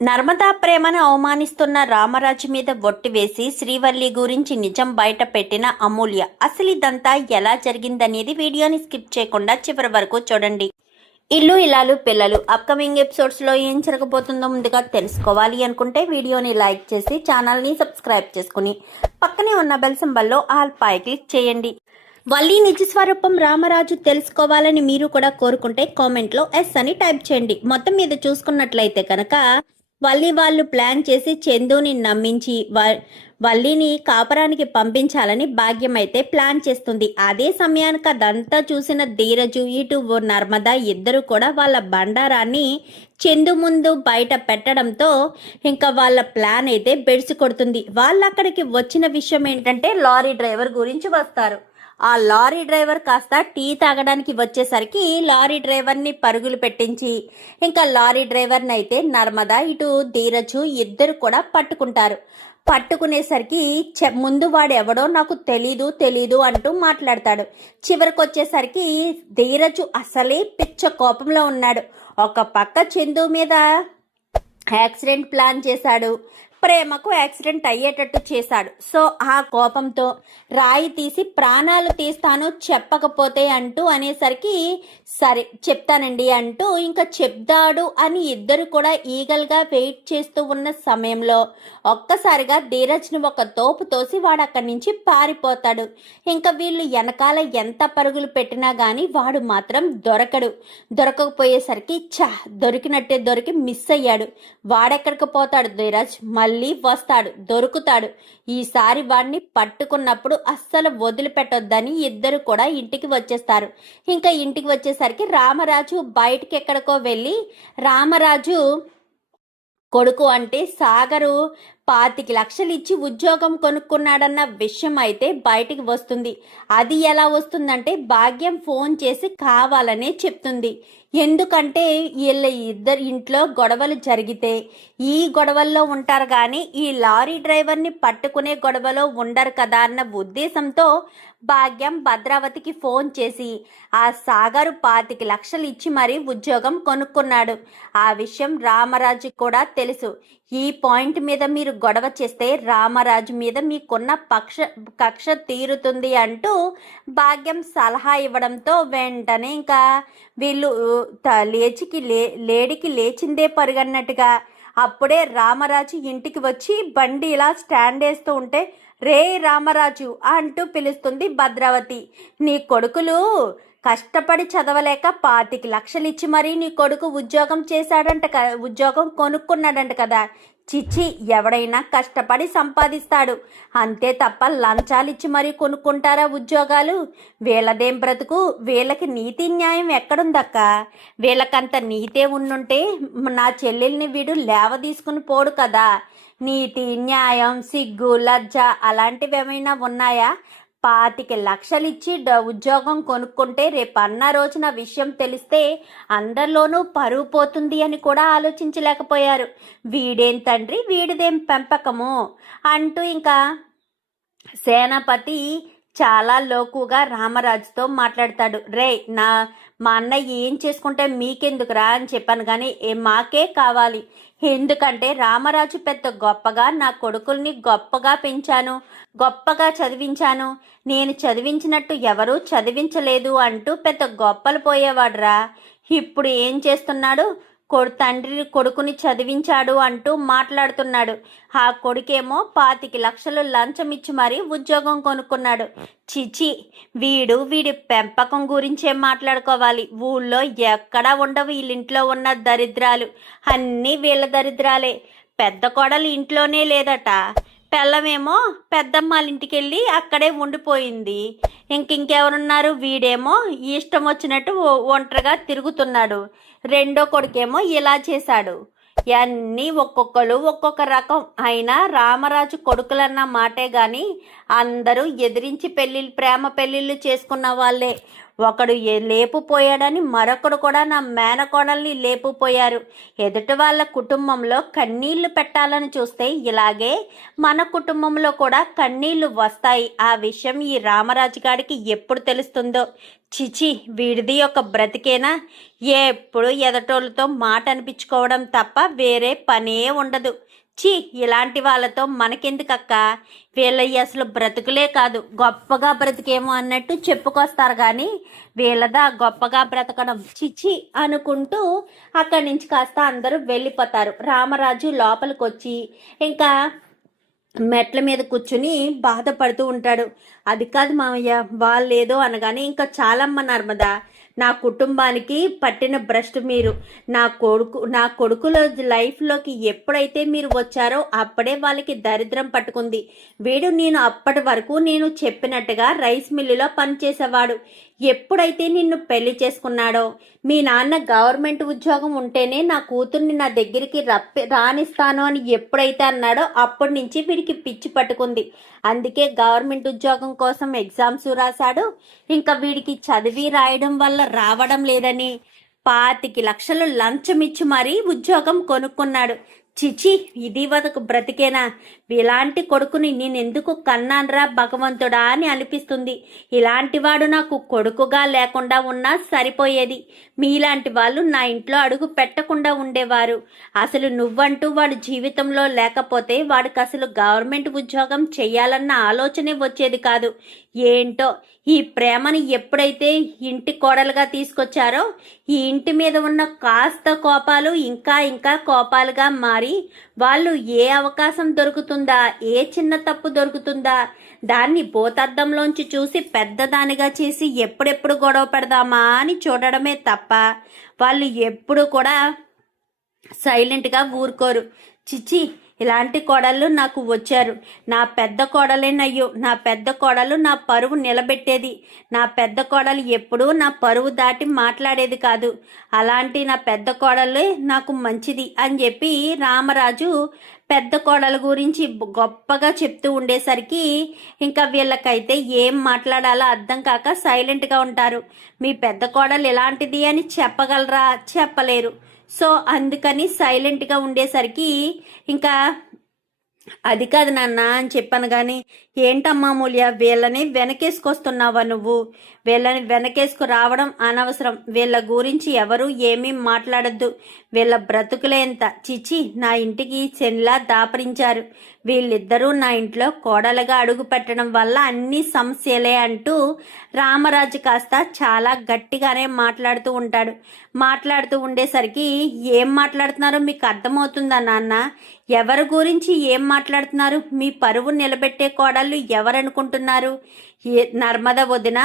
నర్మదా ప్రేమను అవమానిస్తున్న రామరాజు మీద ఒట్టు వేసి శ్రీవల్లి గురించి నిజం బయట పెట్టిన అమూల్య. అసలు ఇదంతా ఎలా జరిగిందనేది వీడియోని స్కిప్ చేయకుండా చివరి వరకు చూడండి. ఇల్లు ఇల్లాలు పిల్లలు అప్కమింగ్ ఎపిసోడ్స్లో ఏం జరగబోతుందో ముందుగా తెలుసుకోవాలి అనుకుంటే వీడియోని లైక్ చేసి ఛానల్ని సబ్స్క్రైబ్ చేసుకుని పక్కనే ఉన్న బెల్ సింబల్లో ఆల్ పై క్లిక్ చేయండి. వల్లి నిజ స్వరూపం రామరాజు తెలుసుకోవాలని మీరు కూడా కోరుకుంటే కామెంట్లో ఎస్ అని టైప్ చేయండి. మొత్తం మీద చూసుకున్నట్లయితే కనుక వల్లి వాళ్ళు ప్లాన్ చేసి చందుని నమ్మించి వల్లిని కాపురానికి పంపించాలని భాగ్యం అయితే ప్లాన్ చేస్తుంది. అదే సమయానికి అదంతా చూసిన ధీరజు ఇటు నర్మద ఇద్దరు కూడా వాళ్ళ బండారాన్ని చందు ముందు బయట పెట్టడంతో ఇంకా వాళ్ళ ప్లాన్ అయితే బెడిసి కొడుతుంది. వాళ్ళు అక్కడికి వచ్చిన విషయం ఏంటంటే లారీ డ్రైవర్ గురించి వస్తారు. ఆ లారీ డ్రైవర్ కాస్త టీ తాగడానికి వచ్చేసరికి లారీ డ్రైవర్ని పరుగులు పెట్టించి ఇంకా లారీ డ్రైవర్ని అయితే నర్మద ఇటు ధీరజు ఇద్దరు కూడా పట్టుకుంటారు. పట్టుకునేసరికి ముందు వాడు ఎవడో నాకు తెలీదు అంటూ మాట్లాడతాడు. చివరికి వచ్చేసరికి ధీరజు అసలే పిచ్చ కోపంలో ఉన్నాడు. ఒక పక్క చందు మీద యాక్సిడెంట్ ప్లాన్ చేశాడు, ప్రేమకు యాక్సిడెంట్ అయ్యేటట్టు చేశాడు. సో ఆ కోపంతో రాయి తీసి ప్రాణాలు తీస్తాను చెప్పకపోతే అంటూ అనేసరికి సరే చెప్తానండి అంటూ ఇంకా చెప్తాడు అని ఇద్దరు కూడా ఈగల్గా వెయిట్ చేస్తూ ఉన్న సమయంలో ఒక్కసారిగా ధీరజ్ని ఒక తోపు తోసి వాడు అక్కడి నుంచి పారిపోతాడు. ఇంకా వీళ్ళు వెనకాల ఎంత పరుగులు పెట్టినా కానీ వాడు మాత్రం దొరకకపోయేసరికి దొరికినట్టే దొరికి మిస్ అయ్యాడు. వాడెక్కడికి పోతాడు ధీరజ్, మళ్ళీ వస్తాడు, దొరుకుతాడు. ఈసారి వాడిని పట్టుకున్నప్పుడు అస్సలు వదిలిపెట్టొద్దని ఇద్దరు కూడా ఇంటికి వచ్చేస్తారు. ఇంకా ఇంటికి వచ్చేసరికి రామరాజు బయటికి ఎక్కడికో వెళ్ళి రామరాజు కొడుకు అంటే సాగరు 25 లక్షలు ఇచ్చి ఉద్యోగం కొనుక్కున్నాడన్న విషయం అయితే బయటికి వస్తుంది. అది ఎలా వస్తుందంటే భాగ్యం ఫోన్ చేసి కావాలనే చెప్తుంది. ఎందుకంటే వీళ్ళ ఇద్దరు ఇంట్లో గొడవలు జరిగితే ఈ గొడవల్లో ఉంటారు కానీ ఈ లారీ డ్రైవర్ని పట్టుకునే గొడవలో ఉండరు కదా అన్న ఉద్దేశంతో భాగ్యం భద్రావతికి ఫోన్ చేసి ఆ సాగరు 25 లక్షలు ఇచ్చి మరీ ఉద్యోగం కొనుక్కున్నాడు. ఆ విషయం రామరాజు కూడా తెలుసు. ఈ పాయింట్ మీద మీరు గొడవ చేస్తే రామరాజు మీద మీకున్న కక్ష తీరుతుంది అంటూ భాగ్యం సలహా ఇవ్వడంతో వెంటనే ఇంకా వీళ్ళు లేడికి లేచిందే పరుగన్నట్టుగా అప్పుడే రామరాజు ఇంటికి వచ్చి బండి ఇలా స్టాండ్ వేస్తూ ఉంటే రే రామరాజు అంటూ పిలుస్తుంది భద్రావతి. నీ కొడుకులు కష్టపడి చదవలేక 25 లక్షలు ఇచ్చి మరీ నీ కొడుకు ఉద్యోగం కొనుక్కున్నాడంట కదా. చిచ్చి, ఎవడైనా కష్టపడి సంపాదిస్తాడు అంతే తప్ప లంచాలు ఇచ్చి మరీ కొనుక్కుంటారా ఉద్యోగాలు? వీళ్ళదేం బ్రతుకు? వీళ్ళకి నీతి న్యాయం ఎక్కడుందక్క? వీళ్ళకంత నీతే ఉండుంటే నా చెల్లెల్ని వీడు లేవ తీసుకుని పోడు కదా. నీతి న్యాయం సిగ్గు లజ్జ అలాంటివి ఏమైనా ఉన్నాయా? 25 లక్షలు ఇచ్చి ఉద్యోగం కొనుక్కుంటే రేపన్న రోజున విషయం తెలిస్తే అందరిలోనూ పరువు పోతుంది అని కూడా ఆలోచించలేకపోయారు. వీడేం తండ్రి, వీడిదేం పెంపకము అంటూ ఇంకా సేనాపతి చాలా లోకుగా రామరాజుతో మాట్లాడతాడు. రే మా అన్నయ్య ఏం చేసుకుంటే మీకెందుకురా అని చెప్పాను కానీ మాకే కావాలి. ఎందుకంటే రామరాజు పెద్ద గొప్పగా నా కొడుకుల్ని గొప్పగా పెంచాను, గొప్పగా చదివించాను, నేను చదివించినట్టు ఎవరూ చదివించలేదు అంటూ పెద్ద గొప్పలు పోయేవాడురా. ఇప్పుడు ఏం చేస్తున్నాడు? తండ్రి కొడుకుని చదివించాడు అంటూ మాట్లాడుతున్నాడు. ఆ కొడుకేమో 25 లక్షలు లంచం ఇచ్చి మరీ ఉద్యోగం కొనుక్కున్నాడు. చిచి, వీడి పెంపకం గురించే మాట్లాడుకోవాలి. ఊళ్ళో ఎక్కడా ఉండవు వీళ్ళింట్లో ఉన్న దరిద్రాలు, అన్నీ వీళ్ళ దరిద్రాలే. పెద్ద కోడలు ఇంట్లోనే లేదట, పెళ్ళమేమో పెద్దమ్మాళ్ళ ఇంటికి వెళ్ళి అక్కడే ఉండిపోయింది. ఇంకెవరున్నారు? వీడేమో ఇష్టం వచ్చినట్టు ఒంటరిగా తిరుగుతున్నాడు. రెండో కొడుకేమో ఇలా చేశాడు. అన్నీ ఒక్కొక్కరు ఒక్కొక్క రకం. అయినా రామరాజు కొడుకులన్న మాటే గాని అందరూ ఎదిరించి ప్రేమ పెళ్ళిళ్ళు చేసుకున్న వాళ్ళే. ఒకడు లేపుపోయాడని మరొకడు కూడా నా మేనకోడల్ని లేపుపోయారు. ఎదుటి వాళ్ళ కుటుంబంలో కన్నీళ్లు పెట్టాలని చూస్తే ఇలాగే మన కుటుంబంలో కూడా కన్నీళ్లు వస్తాయి. ఆ విషయం ఈ రామరాజు గారికి ఎప్పుడు తెలుస్తుందో. చిచి, వీడిది ఒక బ్రతికేనా? ఎప్పుడు ఎదటోళ్ళతో మాట అనిపించుకోవడం తప్ప వేరే పనే ఉండదు. చి, ఇలాంటి వాళ్ళతో మనకెందుకక్క? వీళ్ళవి అసలు బ్రతుకులే కాదు, గొప్పగా బ్రతికేమో అన్నట్టు చెప్పుకొస్తారు కానీ వీళ్ళదా గొప్పగా బ్రతకడం చిచి అనుకుంటూ అక్కడి నుంచి కాస్త అందరూ వెళ్ళిపోతారు. రామరాజు లోపలికి వచ్చి ఇంకా మెట్ల మీద కూర్చుని బాధపడుతూ ఉంటాడు. అది కాదు మామయ్య, వాళ్ళేదో అనగానే ఇంకా చాలమ్మ నర్మదా, నా కుటుంబానికి పట్టిన భ్రష్టు మీరు. నా కొడుకుల లైఫ్లోకి ఎప్పుడైతే మీరు వచ్చారో అప్పుడే వాళ్ళకి దరిద్రం పట్టుకుంది. వీడు అప్పటి వరకు నేను చెప్పినట్టుగా రైస్ మిల్లులో పనిచేసేవాడు. ఎప్పుడైతే నిన్ను పెళ్లి చేసుకున్నాడో, మీ నాన్న గవర్నమెంట్ ఉద్యోగం ఉంటేనే నా కూతుర్ని నా దగ్గరికి రానిస్తాను అని ఎప్పుడైతే అన్నాడో అప్పటి నుంచి వీడికి పిచ్చి పట్టుకుంది. అందుకే గవర్నమెంట్ ఉద్యోగం కోసం ఎగ్జామ్స్ రాశాడు. ఇంకా వీడికి చదివి రాయడం వల్ల రావడం లేదని 25 లక్షలు లంచం ఇచ్చి మరీ ఉద్యోగం కొనుక్కున్నాడు. చిచి, ఇది వదకు బ్రతికేనా? ఇలాంటి కొడుకుని నేనెందుకు కన్నాన్రా భగవంతుడా అని అనిపిస్తుంది. ఇలాంటి వాడు నాకు కొడుకుగా లేకుండా ఉన్నా సరిపోయేది. మీలాంటి వాళ్ళు నా ఇంట్లో అడుగు పెట్టకుండా ఉండేవారు. అసలు నువ్వంటూ వాడు జీవితంలో లేకపోతే వాడికి అసలు గవర్నమెంట్ ఉద్యోగం చెయ్యాలన్న ఆలోచనే వచ్చేది కాదు. ఏంటో ఈ ప్రేమని ఎప్పుడైతే ఇంటి కోడలుగా తీసుకొచ్చారో ఈ ఇంటి మీద ఉన్న కాస్త కోపాలు ఇంకా ఇంకా కోపాలుగా మారి వాళ్ళు ఏ అవకాశం దొరుకుతుందా, ఏ చిన్న తప్పు దొరుకుతుందా దాన్ని భూతద్దంలోంచి చూసి పెద్దదానిగా చేసి ఎప్పుడెప్పుడు గొడవ పెడదామా అని చూడడమే తప్ప వాళ్ళు ఎప్పుడు కూడా సైలెంట్గా ఊరుకోరు. చిచి, ఇలాంటి కోడళ్ళు నాకు వచ్చారు. నా పెద్ద కోడలేనయ్యో, నా పెద్ద కోడలు నా పరువు నిలబెట్టేది. నా పెద్ద కోడలు ఎప్పుడూ నా పరువు దాటి మాట్లాడేది కాదు. అలాంటి నా పెద్ద కోడలే నాకు మంచిది అని చెప్పి రామరాజు పెద్ద కోడల గురించి గొప్పగా చెప్తూ ఉండేసరికి ఇంకా వీళ్ళకైతే ఏం మాట్లాడాలో అర్థం కాక సైలెంట్గా ఉంటారు. మీ పెద్ద కోడలు ఎలాంటిది అని చెప్పగలరా? చెప్పలేరు. సో అందుకని సైలెంట్గా ఉండేసరికి ఇంకా అది కాదు నాన్న అని చెప్పాను. కానీ ఏంటమ్మా మూల్య, వీళ్ళని వెనకేసుకొస్తున్నావా నువ్వు? వీళ్ళని వెనకేసుకు రావడం అనవసరం. వీళ్ళ గురించి ఎవరు ఏమీ మాట్లాడద్దు. వీళ్ళ బ్రతుకులేంత. చిచి, నా ఇంటికి చెల్లా దాపరించారు. వీళ్ళిద్దరూ నా ఇంట్లో కోడలుగా అడుగు పెట్టడం వల్ల అన్ని సమస్యలే అంటూ రామరాజు కాస్త చాలా గట్టిగానే మాట్లాడుతూ ఉంటాడు. మాట్లాడుతూ ఉండేసరికి ఏం మాట్లాడుతున్నారో మీకు అర్థమవుతుందా నాన్న? ఎవరి గురించి ఏం మాట్లాడుతున్నారు? మీ పరువు నిలబెట్టే కోడళ్ళు ఎవరనుకుంటున్నారు? నర్మద వదిన,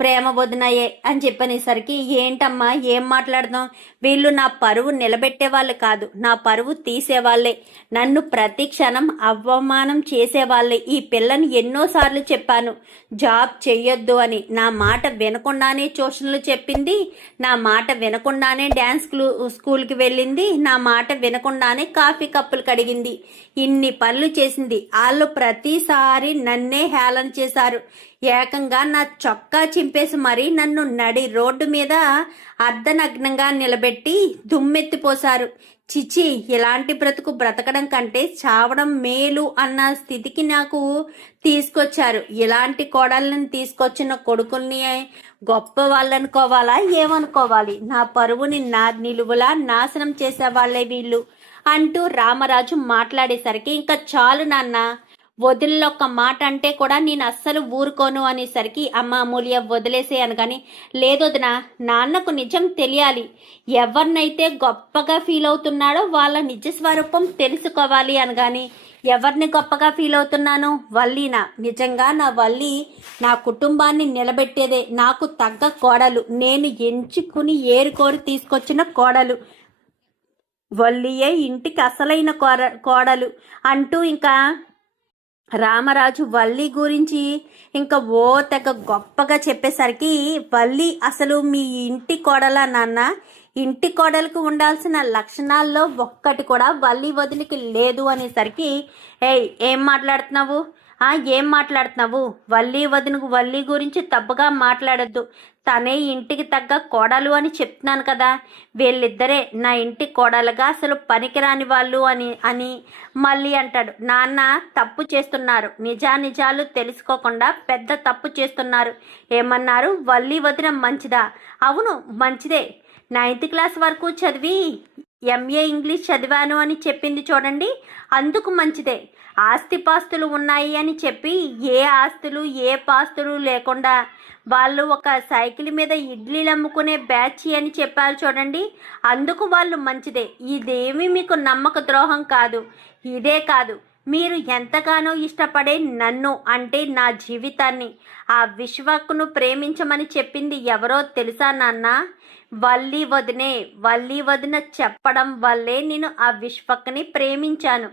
ప్రేమ వదినయే అని చెప్పనేసరికి ఏంటమ్మా ఏం మాట్లాడదాం? వీళ్ళు నా పరువు నిలబెట్టే వాళ్ళు కాదు, నా పరువు తీసేవాళ్లే. నన్ను ప్రతి క్షణం అవమానం చేసేవాళ్లే. ఈ పిల్లని ఎన్నోసార్లు చెప్పాను జాబ్ చెయ్యొద్దు అని. నా మాట వినకుండానే ట్యూషన్లు చెప్పింది, నా మాట వినకుండానే డ్యాన్స్ స్కూల్కి వెళ్ళింది, నా మాట వినకుండానే కాఫీ కప్పులు కడిగింది. ఇన్ని పనులు చేసింది. వాళ్ళు ప్రతిసారి నన్నే హేళన చేశారు. ఏకంగా నా చొక్కా చింపేసి మరీ నన్ను నడి రోడ్డు మీద అర్ధనగ్నంగా నిలబెట్టి దుమ్మెత్తిపోశారు. చిచి, ఇలాంటి బ్రతుకు బ్రతకడం కంటే చావడం మేలు అన్న స్థితికి నాకు తీసుకొచ్చారు. ఇలాంటి కోడళ్ళని తీసుకొచ్చిన కొడుకుల్ని గొప్ప వాళ్ళనుకోవాలా ఏమనుకోవాలి? నా పరువుని నిలువులా నాశనం చేసేవాళ్లే వీళ్ళు అంటూ రామరాజు మాట్లాడేసరికి ఇంకా చాలు నాన్న, వదిలిలో ఒక్క మాట అంటే కూడా నేను అస్సలు ఊరుకోను అనేసరికి అమ్మ అమూల్య వదిలేసే అనగాని, లేదొదిన, నాన్నకు నిజం తెలియాలి. ఎవరినైతే గొప్పగా ఫీల్ అవుతున్నాడో వాళ్ళ నిజ స్వరూపం తెలుసుకోవాలి అనగాని, ఎవరిని గొప్పగా ఫీల్ అవుతున్నాను? వల్లీనా? నిజంగా నా వల్లి నా కుటుంబాన్ని నిలబెట్టేదే. నాకు తగ్గ కోడలు, నేను ఎంచుకుని ఏరుకోరి తీసుకొచ్చిన కోడలు. వల్లియే ఇంటికి అసలైన కోడలు అంటూ ఇంకా రామరాజు వల్లి గురించి ఇంకా ఓ తెగ గొప్పగా చెప్పేసరికి, వల్లి అసలు మీ ఇంటి కోడలా నాన్న? ఇంటి కోడలకు ఉండాల్సిన లక్షణాల్లో ఒక్కటి కూడా వల్లి వదిలికి లేదు అనేసరికి, ఏం మాట్లాడుతున్నావు? ఏం మాట్లాడుతున్నావు? వల్లి గురించి తప్పుగా మాట్లాడద్దు. తనే ఇంటికి తగ్గ కోడలు అని చెప్తున్నాను కదా. వీళ్ళిద్దరే నా ఇంటి కోడలుగా అసలు పనికిరాని వాళ్ళు అని మళ్ళీ అంటాడు. నాన్న తప్పు చేస్తున్నారు, నిజాలు తెలుసుకోకుండా పెద్ద తప్పు చేస్తున్నారు. ఏమన్నారు? వల్లి వదిన మంచిదా? అవును మంచిదే. 9th క్లాస్ వరకు చదివి ఎంఏ ఇంగ్లీష్ చదివాను అని చెప్పింది చూడండి, అందుకు మంచిదే. ఆస్తిపాస్తులు ఉన్నాయి అని చెప్పి ఏ ఆస్తులు ఏ పాస్తులు లేకుండా వాళ్ళు ఒక సైకిల్ మీద ఇడ్లీలు అమ్ముకునే బ్యాచ్ అని చెప్పారు చూడండి, అందుకు వాళ్ళు మంచిదే. ఇదేమీ మీకు నమ్మక ద్రోహం కాదు. ఇదే కాదు, మీరు ఎంతగానో ఇష్టపడే నన్ను అంటే నా జీవితాన్ని, ఆ విశ్వకును ప్రేమించమని చెప్పింది ఎవరో తెలుసా నాన్న? వల్లి వదిన చెప్పడం వల్లే నేను ఆ విశ్వక్ని ప్రేమించాను.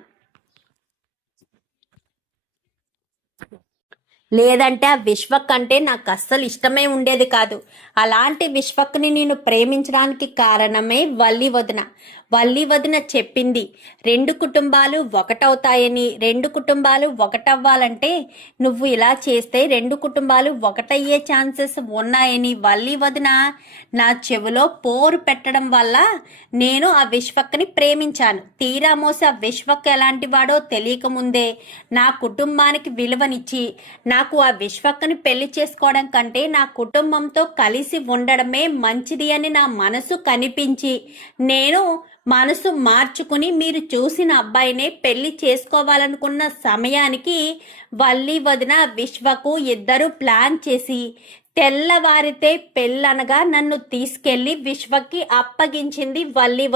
లేదంటే ఆ విశ్వక్ అంటే నాకు అస్సలు ఇష్టమే ఉండేది కాదు. అలాంటి విశ్వక్ని నేను ప్రేమించడానికి కారణమే వల్లి వదిన చెప్పింది. 2 కుటుంబాలు ఒకటవుతాయని, 2 కుటుంబాలు ఒకటవ్వాలంటే నువ్వు ఇలా చేస్తే 2 కుటుంబాలు ఒకటయ్యే ఛాన్సెస్ ఉన్నాయని వల్లి వదిన నా చెవిలో పోరు పెట్టడం వల్ల నేను ఆ విశ్వక్ని ప్రేమించాను. తీరా మోసి ఆ విశ్వక్ ఎలాంటి వాడో తెలియకముందే నా కుటుంబానికి విలువనిచ్చి నాకు ఆ విశ్వక్ని పెళ్లి చేసుకోవడం కంటే నా కుటుంబంతో కలిసి ఉండడమే మంచిది అని నా మనసు కనిపించి నేను మనసు మార్చుకుని మీరు చూసిన అబ్బాయినే పెళ్లి చేసుకోవాలనుకున్న సమయానికి వల్లి వదిన విశ్వకు ఇద్దరు ప్లాన్ చేసి తెల్లవారితే పెళ్ళనగా నన్ను తీసుకెళ్లి విశ్వకి అప్పగించింది వల్లి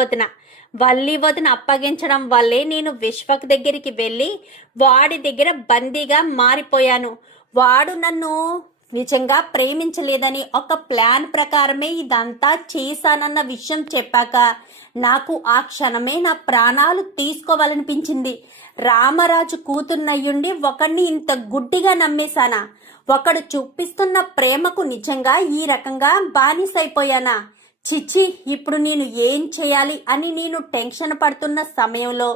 వదిన అప్పగించడం వల్లే నేను విశ్వక్ దగ్గరికి వెళ్ళి వాడి దగ్గర బందీగా మారిపోయాను. వాడు నన్ను నిజంగా ప్రేమించలేదని ఒక ప్లాన్ ప్రకారమే ఇదంతా చేశానన్న విషయం చెప్పాక నాకు ఆ క్షణమే నా ప్రాణాలు తీసుకోవాలనిపించింది. రామరాజు కూతుర్నయ్యుండి ఒకడిని ఇంత గుడ్డిగా నమ్మేశానా? ఒకడు చూపిస్తున్న ప్రేమకు నిజంగా ఈ రకంగా బానిసైపోయానా? చిచ్చి, ఇప్పుడు నేను ఏం చేయాలి అని నేను టెన్షన్ పడుతున్న సమయంలో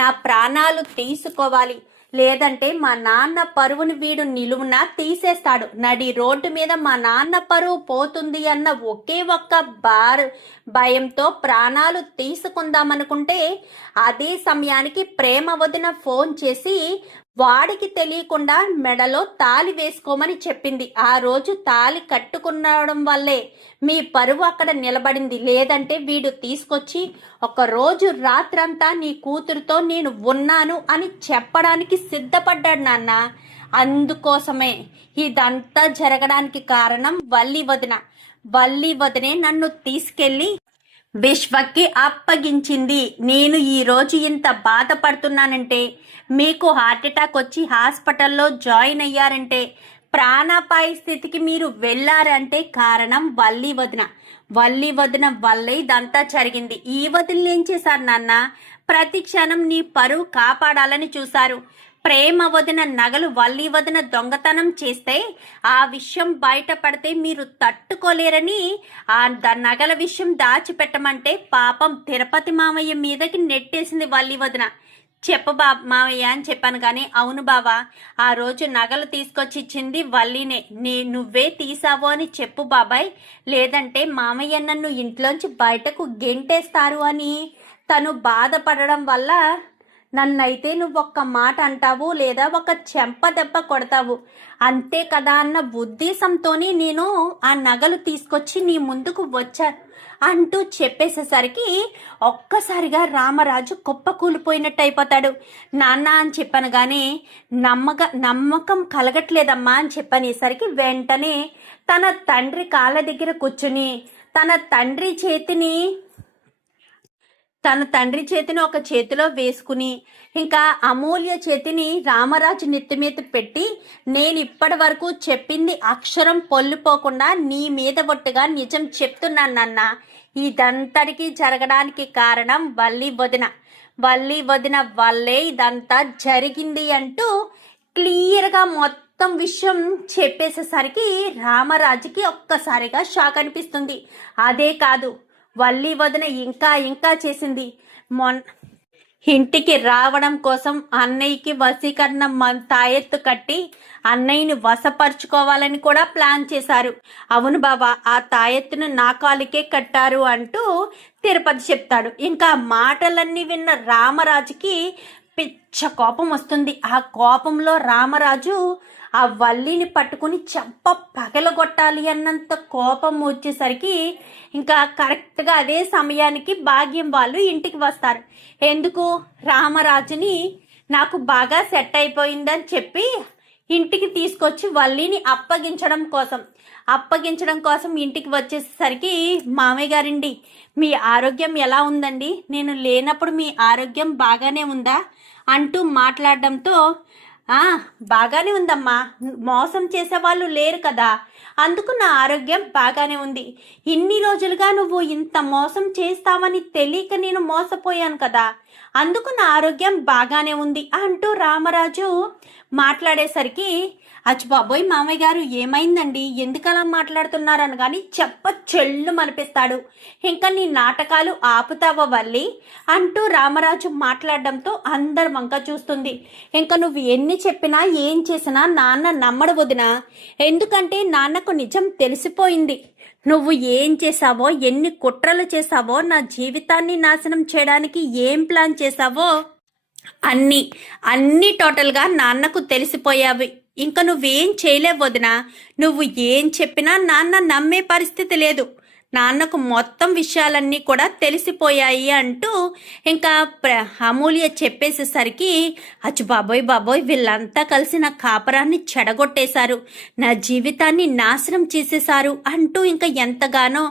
నా ప్రాణాలు తీసుకోవాలి, లేదంటే మా నాన్న పరువుని వీడు నిలువున తీసేస్తాడు, నడి రోడ్డు మీద మా నాన్న పరువు పోతుంది అన్న ఒకే ఒక్క భయంతో ప్రాణాలు తీసుకుందామనుకుంటే అదే సమయానికి ప్రేమ వదిన ఫోన్ చేసి వాడికి తెలియకుండా మెడలో తాళి వేసుకోమని చెప్పింది. ఆ రోజు తాళి కట్టుకునడం వల్లే మీ పరువు అక్కడ నిలబడింది, లేదంటే వీడు తీసుకొచ్చి ఒక రోజు రాత్రంతా నీ కూతురుతో నేను ఉన్నాను అని చెప్పడానికి సిద్ధపడ్డాడు నాన్న. అందుకోసమే ఇదంతా జరగడానికి కారణం వల్లి వదినే నన్ను తీసుకెళ్లి విశ్వకి అప్పగించింది. నేను ఈరోజు ఇంత బాధపడుతున్నానంటే, మీకు హార్ట్అటాక్ వచ్చి హాస్పిటల్లో జాయిన్ అయ్యారంటే, ప్రాణాపాయ స్థితికి మీరు వెళ్ళారంటే కారణం వల్లి వదిన వల్లే ఇదంతా జరిగింది. ఈ వదిన ఏం చేశారు నాన్న? ప్రతి క్షణం నీ పరువు కాపాడాలని చూశారు. ప్రేమ వదిన నగలు వల్లి వదిన దొంగతనం చేస్తే ఆ విషయం బయటపడితే మీరు తట్టుకోలేరని ఆ నగల విషయం దాచిపెట్టమంటే పాపం తిరుపతి మామయ్య మీదకి నెట్టేసింది వల్లి వదిన. చెప్పు మామయ్య అని చెప్పాను కానీ, అవును బావా, ఆ రోజు నగలు తీసుకొచ్చి ఇచ్చింది వల్లినే, నువ్వే తీసావు అని చెప్పు బాబాయ్, లేదంటే మామయ్య నన్ను ఇంట్లోంచి బయటకు గెంటేస్తారు అని తను బాధపడడం వల్ల నన్నైతే నువ్వు ఒక్క మాట అంటావు లేదా ఒక చెంప దెబ్బ కొడతావు అంతే కదా అన్న ఉద్దేశంతోనే నేను ఆ నగలు తీసుకొచ్చి నీ ముందుకు వచ్చా అంటూ చెప్పేసేసరికి ఒక్కసారిగా రామరాజు కుప్పకూలిపోయినట్టు అయిపోతాడు. నాన్న అని చెప్పాను కానీ నమ్మకం కలగట్లేదమ్మా అని చెప్పనేసరికి వెంటనే తన తండ్రి కాళ్ళ దగ్గర కూర్చుని తన తండ్రి చేతిని ఒక చేతిలో వేసుకుని ఇంకా అమూల్య చేతిని రామరాజు నెత్తి మీద పెట్టి, నేను ఇప్పటి వరకు చెప్పింది అక్షరం పొల్లిపోకుండా నీ మీద ఒట్టుగా నిజం చెప్తున్నాను నాన్న. ఇదంతటికి జరగడానికి కారణం వల్లి వదిన వల్లే ఇదంతా జరిగింది అంటూ క్లియర్గా మొత్తం విషయం చెప్పేసేసరికి రామరాజుకి ఒక్కసారిగా షాక్ అనిపిస్తుంది. అదే కాదు, వల్లి వదిన ఇంకా చేసింది. ఇంటికి రావడం కోసం అన్నయ్యకి వశీకరణ తాయెత్తు కట్టి అన్నయ్యని వశపరుచుకోవాలని కూడా ప్లాన్ చేశారు. అవును బావా, ఆ తాయెత్తును నా కాలికే కట్టారు అంటూ తిరుపతి చెప్తాడు. ఇంకా మాటలన్నీ విన్న రామరాజుకి పిచ్చ కోపం వస్తుంది. ఆ కోపంలో రామరాజు ఆ వల్లిని పట్టుకుని చెంప పగలగొట్టాలి అన్నంత కోపం వచ్చేసరికి ఇంకా కరెక్ట్గా అదే సమయానికి భాగ్యం వాళ్ళు ఇంటికి వస్తారు. ఎందుకు? రామరాజుని నాకు బాగా సెట్ అయిపోయిందని చెప్పి ఇంటికి తీసుకొచ్చి వల్లిని అప్పగించడం కోసం ఇంటికి వచ్చేసరికి మామయ్య గారండి, మీ ఆరోగ్యం ఎలా ఉందండి? నేను లేనప్పుడు మీ ఆరోగ్యం బాగానే ఉందా అంటూ మాట్లాడడంతో బాగానే ఉందమ్మా, మోసం చేసేవాళ్ళు లేరు కదా, అందుకు నా ఆరోగ్యం బాగానే ఉంది. ఇన్ని రోజులుగా నువ్వు ఇంత మోసం చేస్తావని తెలియక నేను మోసపోయాను కదా, అందుకు నా ఆరోగ్యం బాగానే ఉంది అంటూ రామరాజు మాట్లాడేసరికి బాబోయ్ మామయ్య గారు ఏమైందండి, ఎందుకలా మాట్లాడుతున్నారు అనగాని చెల్లు మనిపిస్తాడు. ఇంకా నీ నాటకాలు ఆపుతావా వల్లి అంటూ రామరాజు మాట్లాడడంతో అందరు వంక చూస్తుంది. ఇంకా నువ్వు ఎన్ని చెప్పినా ఏం చేసినా నాన్న నమ్మడు వదినా, ఎందుకంటే నాన్నకు నిజం తెలిసిపోయింది. నువ్వు ఏం చేసావో, ఎన్ని కుట్రలు చేసావో, నా జీవితాన్ని నాశనం చేయడానికి ఏం ప్లాన్ చేసావో అన్నీ టోటల్గా నాన్నకు తెలిసిపోయావి. ఇంకా నువ్వేం చేయలేవు వదినా, నువ్వు ఏం చెప్పినా నాన్న నమ్మే పరిస్థితి లేదు. నాన్నకు మొత్తం విషయాలన్నీ కూడా తెలిసిపోయాయి అంటూ ఇంకా అమూల్య చెప్పేసేసరికి బాబోయ్ వీళ్ళంతా కలిసి నా కాపరాన్ని చెడగొట్టేశారు, నా జీవితాన్ని నాశనం చేసేశారు అంటూ ఇంకా ఎంతగానో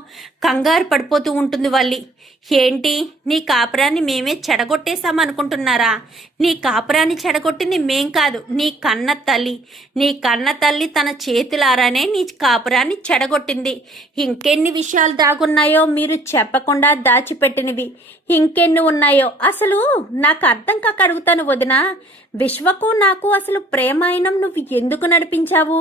కంగారు పడిపోతూ ఉంటుంది వల్లి. ఏంటి, నీ కాపురాన్ని మేమే చెడగొట్టేశామనుకుంటున్నారా? నీ కాపురాన్ని చెడగొట్టింది మేం కాదు, నీ కన్న తల్లి తన చేతులారానే నీ కాపురాన్ని చెడగొట్టింది. ఇంకెన్ని విషయాలు దాగున్నాయో మీరు చెప్పకుండా దాచిపెట్టినవి ఇంకెన్ని ఉన్నాయో అసలు నాకు అర్థం కాక అడుగుతాను వదినా. విశ్వకు నాకు అసలు ప్రేమాయణం నువ్వు ఎందుకు నడిపించావు?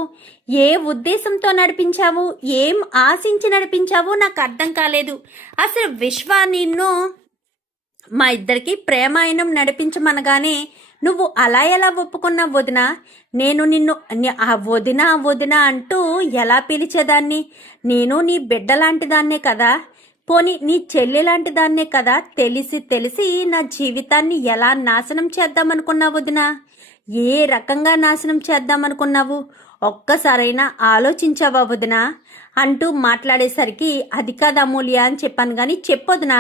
ఏ ఉద్దేశంతో నడిపించావు? ఏం ఆశించి నడిపించావు? నాకు అర్థం కాలేదు. అసలు విశ్వ నిన్ను మా ఇద్దరికి ప్రేమాయణం నడిపించమనగానే నువ్వు అలా ఎలా ఒప్పుకున్నావు వదినా? నేను నిన్ను ఆ వదినా అంటూ ఎలా పిలిచేదాన్ని? నేను నీ బిడ్డ లాంటి దాన్నే కదా, పోనీ నీ చెల్లి లాంటి దాన్నే కదా. తెలిసి నా జీవితాన్ని ఎలా నాశనం చేద్దామనుకున్నావు వదినా? ఏ రకంగా నాశనం చేద్దామనుకున్నావు? ఒక్కసారైనా ఆలోచించావా వదినా అంటూ మాట్లాడేసరికి అది కాదు అమూల్య అని చెప్పాను కానీ చెప్పొదినా,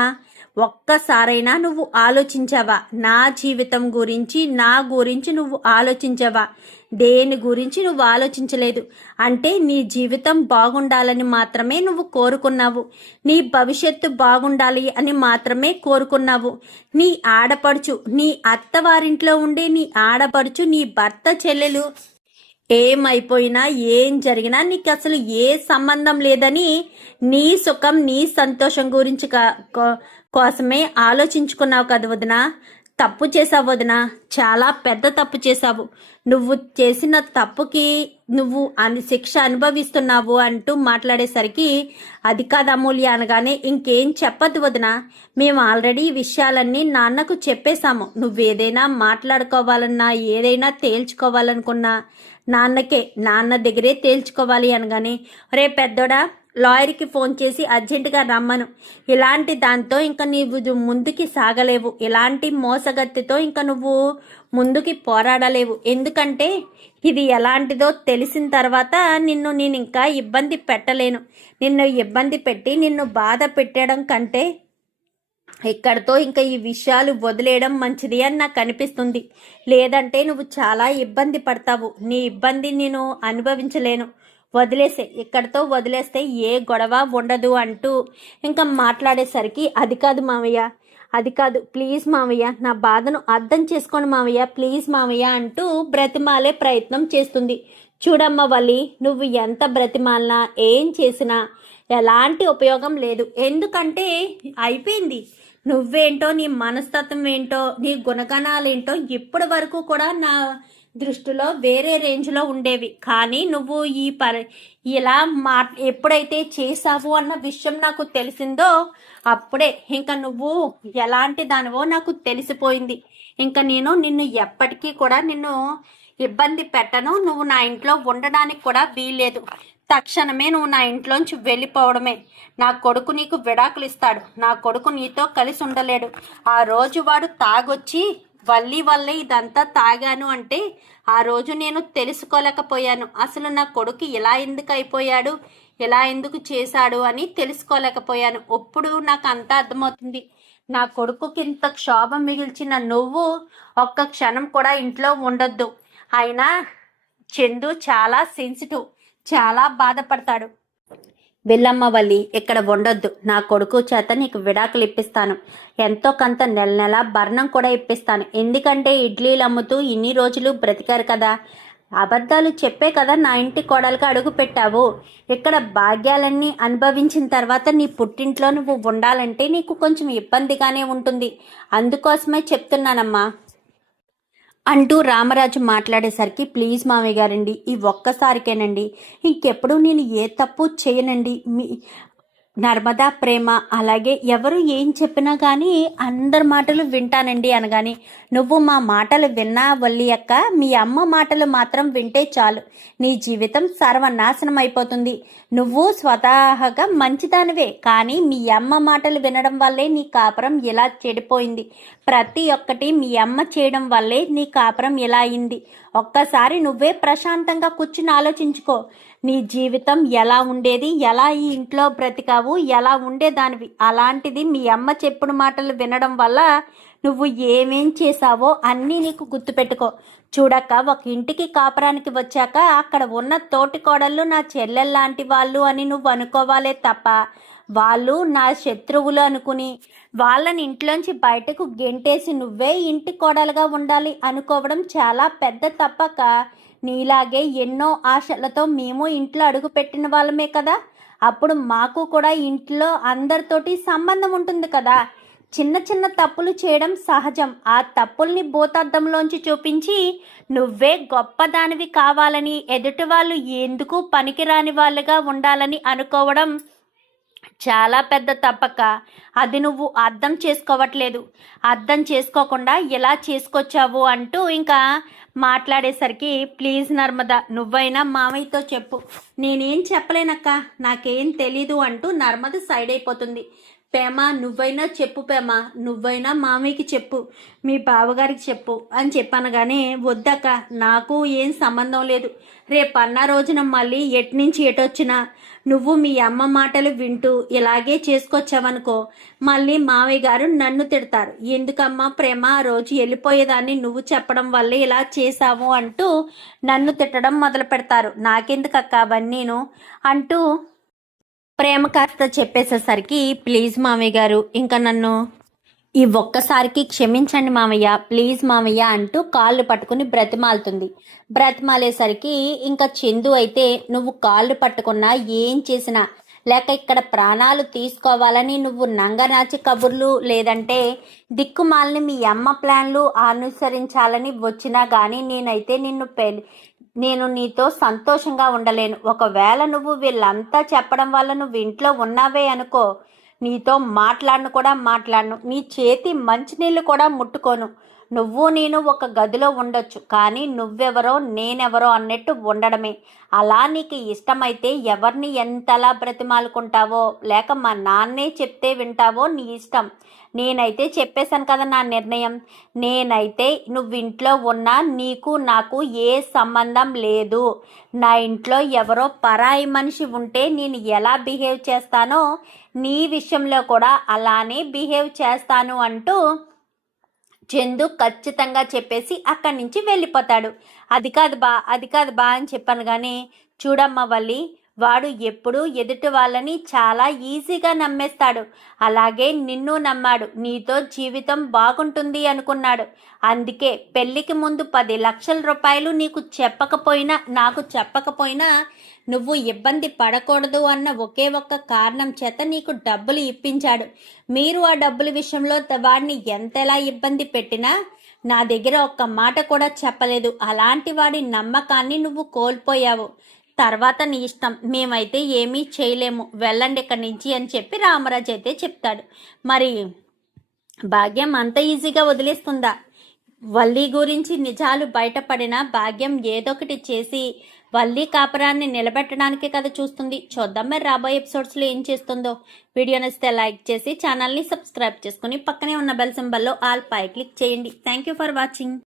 ఒక్కసారైనా నువ్వు ఆలోచించావా? నా జీవితం గురించి, నా గురించి నువ్వు ఆలోచించావా? దేని గురించి నువ్వు ఆలోచించలేదు. అంటే నీ జీవితం బాగుండాలని మాత్రమే నువ్వు కోరుకున్నావు, నీ భవిష్యత్తు బాగుండాలి అని మాత్రమే కోరుకున్నావు. నీ ఆడపడుచు, నీ అత్తవారింట్లో ఉండే నీ ఆడపడుచు, నీ భర్త చెల్లెలు ఏమైపోయినా ఏం జరిగినా నీకు అసలు ఏ సంబంధం లేదని నీ సుఖం, నీ సంతోషం గురించి కోసమే ఆలోచించుకున్నావు కదా వదినా. తప్పు చేసావు వదినా, చాలా పెద్ద తప్పు చేశావు. నువ్వు చేసిన తప్పుకి నువ్వు శిక్ష అనుభవిస్తున్నావు అంటూ మాట్లాడేసరికి అది కాదు అమూల్య అనగానే ఇంకేం చెప్పద్దు వదినా, మేము ఆల్రెడీ ఈ విషయాలన్నీ నాన్నకు చెప్పేశాము. నువ్వేదైనా మాట్లాడుకోవాలన్నా, ఏదైనా తేల్చుకోవాలనుకున్నా నాన్న దగ్గరే తేల్చుకోవాలి అనగానే, రే పెద్దోడా, లాయర్కి ఫోన్ చేసి అర్జెంటుగా రమ్మను. ఇలాంటి దాంతో ఇంకా నీవు ముందుకి సాగలేవు, ఇలాంటి మోసగత్తితో ఇంకా నువ్వు ముందుకి పోరాడలేవు. ఎందుకంటే ఇది ఎలాంటిదో తెలిసిన తర్వాత నేను ఇంకా ఇబ్బంది పెట్టలేను. నిన్ను ఇబ్బంది పెట్టి నిన్ను బాధ పెట్టడం కంటే ఇక్కడితో ఇంకా ఈ విషయాలు వదిలేయడం మంచిది అని నాకు అనిపిస్తుంది. లేదంటే నువ్వు చాలా ఇబ్బంది పడతావు, నీ ఇబ్బంది నేను అనుభవించలేను. ఇక్కడితో వదిలేస్తే ఏ గొడవ ఉండదు అంటూ ఇంకా మాట్లాడేసరికి అది కాదు మావయ్య, అది కాదు, ప్లీజ్ మావయ్య, నా బాధను అర్థం చేసుకోండి మావయ్య, ప్లీజ్ మావయ్య అంటూ బ్రతిమాలే ప్రయత్నం చేస్తుంది. చూడమ్మ వల్లి, నువ్వు ఎంత బ్రతిమాలినా ఏం చేసినా ఎలాంటి ఉపయోగం లేదు. ఎందుకంటే అయిపోయింది. నువ్వేంటో, నీ మనస్తత్వం ఏంటో, నీ గుణగణాలేంటో ఇప్పటి వరకు కూడా దృష్టిలో వేరే రేంజ్లో ఉండేవి. కానీ నువ్వు ఇలా మా ఎప్పుడైతే చేసావు అన్న విషయం నాకు తెలిసిందో అప్పుడే ఇంకా నువ్వు ఎలాంటి దానివో నాకు తెలిసిపోయింది. ఇంకా నేను నిన్ను ఎప్పటికీ కూడా నిన్ను ఇబ్బంది పెట్టను. నువ్వు నా ఇంట్లో ఉండడానికి కూడా వీల్లేదు. తక్షణమే నువ్వు నా ఇంట్లోంచి వెళ్ళిపోవడమే. నా కొడుకు నీకు విడాకులు ఇస్తాడు. నా కొడుకు నీతో కలిసి ఉండలేడు. ఆ రోజు వాడు తాగొచ్చి వల్లే ఇదంతా తాగాను అంటే ఆ రోజు నేను తెలుసుకోలేకపోయాను. అసలు నా కొడుకు ఇలా ఎందుకు అయిపోయాడు, ఇలా ఎందుకు చేశాడు అని తెలుసుకోలేకపోయాను. ఇప్పుడు నాకు అంతా అర్థమవుతుంది. నా కొడుకుకి ఇంత క్షోభం మిగిల్చిన నువ్వు ఒక్క క్షణం కూడా ఇంట్లో ఉండొద్దు. అయినా చందు చాలా సెన్సిటివ్, చాలా బాధపడతాడు. వెళ్ళమ్మ వల్లి, ఇక్కడ ఉండొద్దు. నా కొడుకు చేత నీకు విడాకులు ఇప్పిస్తాను. ఎంతో కొంత నెల భరణం కూడా ఇప్పిస్తాను. ఎందుకంటే ఇడ్లీలు అమ్ముతూ ఇన్ని రోజులు బ్రతికారు కదా. అబద్ధాలు చెప్పే కదా నా ఇంటి కోడలుగా అడుగు పెట్టావు. ఇక్కడ భాగ్యాలన్నీ అనుభవించిన తర్వాత నీ పుట్టింట్లో నువ్వు ఉండాలంటే నీకు కొంచెం ఇబ్బందిగానే ఉంటుంది. అందుకోసమే చెప్తున్నానమ్మా అంటూ రామరాజు మాట్లాడేసరికి, ప్లీజ్ మామయ్య గారండి, ఈ ఒక్కసారికేనండి, ఇంకెప్పుడు నేను ఏ తప్పు చేయనండి. మీ నర్మదా ప్రేమ అలాగే ఎవరు ఏం చెప్పినా కానీ అందరి మాటలు వింటానండి అనగాని, నువ్వు మా మాటలు విన్నా వల్లి అక్క, మీ అమ్మ మాటలు మాత్రం వింటే చాలు, నీ జీవితం సర్వనాశనం అయిపోతుంది. నువ్వు స్వతహాగా మంచిదానివే, కానీ మీ అమ్మ మాటలు వినడం వల్లే నీ కాపురం ఇలా చెడిపోయింది. ప్రతి ఒక్కటి మీ అమ్మ చేయడం వల్లే నీ కాపురం ఇలా అయింది. ఒక్కసారి నువ్వే ప్రశాంతంగా కూర్చుని ఆలోచించుకో. నీ జీవితం ఎలా ఉండేది, ఎలా ఈ ఇంట్లో బ్రతికావు, ఎలా ఉండేదానివి. అలాంటిది మీ అమ్మ చెప్పిన మాటలు వినడం వల్ల నువ్వు ఏమేం చేశావో అన్నీ నీకు గుర్తుపెట్టుకో. చూడక్క, ఒక ఇంటికి కాపురానికి వచ్చాక అక్కడ ఉన్న తోటి కోడళ్ళు నా చెల్లెల్లాంటి వాళ్ళు అని నువ్వు అనుకోవాలే తప్ప, వాళ్ళు నా శత్రువులు అనుకుని వాళ్ళని ఇంట్లోంచి బయటకు గెంటేసి నువ్వే ఇంటి కోడలుగా ఉండాలి అనుకోవడం చాలా పెద్ద తప్పక. నీలాగే ఎన్నో ఆశలతో మేము ఇంట్లో అడుగు పెట్టిన వాళ్ళమే కదా. అప్పుడు మాకు కూడా ఇంట్లో అందరితోటి సంబంధం ఉంటుంది కదా. చిన్న చిన్న తప్పులు చేయడం సహజం. ఆ తప్పుల్ని భూతద్దంలోంచి చూపించి నువ్వే గొప్పదానివి కావాలని, ఎదుటి వాళ్ళు ఎందుకు పనికిరాని వాళ్ళుగా ఉండాలని అనుకోవడం చాలా పెద్ద తప్పక. అది నువ్వు అర్థం చేసుకోవట్లేదు. అర్థం చేసుకోకుండా ఎలా చేసుకొచ్చావు అంటూ ఇంకా మాట్లాడేసరికి, ప్లీజ్ నర్మద, నువ్వైనా మామయ్యతో చెప్పు, నేనేం చెప్పలేనక్క, నాకేం తెలీదు అంటూ నర్మద సైడ్ అయిపోతుంది. పేమ, నువ్వైనా చెప్పు పేమ, నువ్వైనా మామయ్యకి చెప్పు, మీ బావగారికి చెప్పు అని చెప్పాను. కానీ వద్దక్క, నాకు ఏం సంబంధం లేదు. రేపన్న రోజున మళ్ళీ ఎట్నుంచి ఎటొచ్చినా నువ్వు మీ అమ్మ మాటలు వింటూ ఇలాగే చేసుకొచ్చావనుకో, మళ్ళీ మావయ్య గారు నన్ను తిడతారు. ఎందుకమ్మా ప్రేమ, ఆ రోజు వెళ్ళిపోయేదాన్ని నువ్వు చెప్పడం వల్లే ఇలా చేశావు అంటూ నన్ను తిట్టడం మొదలు పెడతారు. నాకెందుకక్క అవన్నీను అంటూ ప్రేమ కాస్త చెప్పేసేసరికి, ప్లీజ్ మామయ్య గారు, ఇంకా నన్ను ఈ ఒక్కసారికి క్షమించండి మామయ్య, ప్లీజ్ మామయ్య అంటూ కాళ్ళు పట్టుకుని బ్రతిమాలుతుంది. బ్రతిమాలేసరికి ఇంకా చందు అయితే, నువ్వు కాళ్ళు పట్టుకున్నా ఏం చేసినా, లేక ఇక్కడ ప్రాణాలు తీసుకోవాలని నువ్వు నంగనాచి కబుర్లు లేదంటే దిక్కుమాలని మీ అమ్మ ప్లాన్లు అనుసరించాలని వచ్చినా కానీ నేనైతే నేను నీతో సంతోషంగా ఉండలేను. ఒకవేళ నువ్వు వీళ్ళంతా చెప్పడం వల్ల నువ్వు ఇంట్లో ఉన్నావే అనుకో, నీతో మాట్లాడను. నీ చేతి మంచినీళ్ళు కూడా ముట్టుకోను. నువ్వు నేను ఒక గదిలో ఉండొచ్చు, కానీ నువ్వెవరో నేనెవరో అన్నట్టు ఉండడమే. అలా నీకు ఇష్టమైతే ఎవరిని ఎంతలా బ్రతిమాలుకుంటావో, లేక మా నాన్నే చెప్తే వింటావో నీ ఇష్టం. నేనైతే చెప్పేశాను కదా నా నిర్ణయం. నేనైతే నువ్వు ఇంట్లో ఉన్నా నీకు నాకు ఏ సంబంధం లేదు. నా ఇంట్లో ఎవరో పరాయి మనిషి ఉంటే నేను ఎలా బిహేవ్ చేస్తానో నీ విషయంలో కూడా అలానే బిహేవ్ చేస్తాను అంటూ చందు ఖచ్చితంగా చెప్పేసి అక్కడి నుంచి వెళ్ళిపోతాడు. అది కాదు బా అని చెప్పాను. కానీ చూడమ్మ వల్లి, వాడు ఎప్పుడూ ఎదుటి వాళ్ళని చాలా ఈజీగా నమ్మేస్తాడు. అలాగే నిన్ను నమ్మాడు. నీతో జీవితం బాగుంటుంది అనుకున్నాడు. అందుకే పెళ్ళికి ముందు 10 లక్షల రూపాయలు నాకు చెప్పకపోయినా నువ్వు ఇబ్బంది పడకూడదు అన్న ఒకే ఒక్క కారణం చేత నీకు డబ్బులు ఇప్పించాడు. మీరు ఆ డబ్బుల విషయంలో వాడిని ఎంతలా ఇబ్బంది పెట్టినా నా దగ్గర ఒక్క మాట కూడా చెప్పలేదు. అలాంటి వాడి నమ్మకాన్ని నువ్వు కోల్పోయావు. తర్వాత నీ ఇష్టం, మేమైతే ఏమీ చేయలేము, వెళ్ళండి ఇక్కడి నుంచి అని చెప్పి రామరాజు అయితే చెప్తాడు. మరి భాగ్యం అంత ఈజీగా వదిలేస్తుందా? వల్లి గురించి నిజాలు బయటపడిన భాగ్యం ఏదొకటి చేసి వల్లి కాపురాన్ని నిలబెట్టడానికే కదా చూస్తుంది. చూద్దాం మరి రాబోయే ఎపిసోడ్స్లో ఏం చేస్తుందో. వీడియో నచ్చితే లైక్ చేసి ఛానల్ని సబ్స్క్రైబ్ చేసుకుని పక్కనే ఉన్న బెల్ సింబల్లో ఆల్ పై క్లిక్ చేయండి. Thank you for watching.